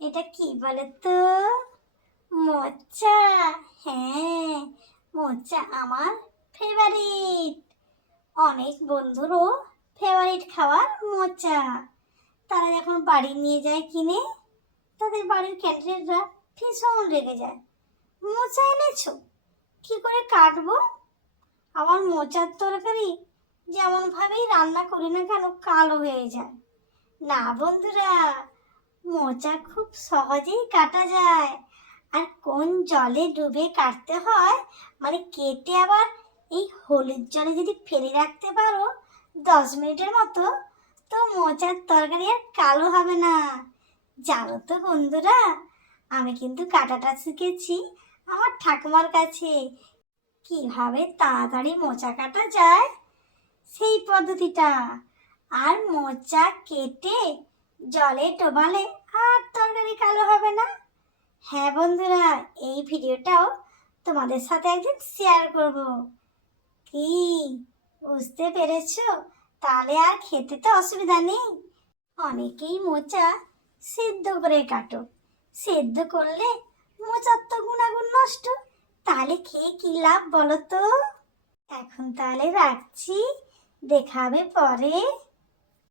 এটা কি বলে তো মোচা। হ্যাঁ মোচা আমার ফেভারিট অনেক বন্ধুরও ফেভারিট খাবার মোচা। তারা যখন বাড়ি নিয়ে যায় কিনে, তাদের বাড়ির ক্যান্টিনরা ভীষণ রেগে যায়। মোচা এনেছো? কি করে কাটবো? আমার মোচার তরকারি যেমনভাবেই রান্না করি না কেন, কালো হয়ে যায়। না বন্ধুরা মোচা খুব সহজেই কাটা যায়। আর কোন জলে ডুবে কাটতে হয়? মানে কেটে আবার এই হলুদ জলে যদি ফেলে রাখতে পারো দশ মিনিটের মতো, তো মোচার তরকারি আর কালো হবে না। জানো তো বন্ধুরা, আমি কিন্তু কাটাটা শিখেছি আমার ঠাকুমার কাছে। কীভাবে তাড়াতাড়ি মোচা কাটা যায়? সেই পদ্ধতিটা। আর মোচা কেটে জলে ডোবালে আর তরকারি কালো হবে না? হ্যাঁ বন্ধুরা, এই ভিডিওটাও তোমাদের সাথে একদিন শেয়ার করব। কি? বুঝতে পেরেছ? তাহলে আর খেতে তো অসুবিধা নেই। অনেকেই মোচা সেদ্ধ করে কাটো। সেদ্ধ করলে মোচার তো গুণাগুণ নষ্ট। তাহলে খেয়ে কি লাভ বলো তো? এখন তাহলে রাখছি। দেখাবে পরে।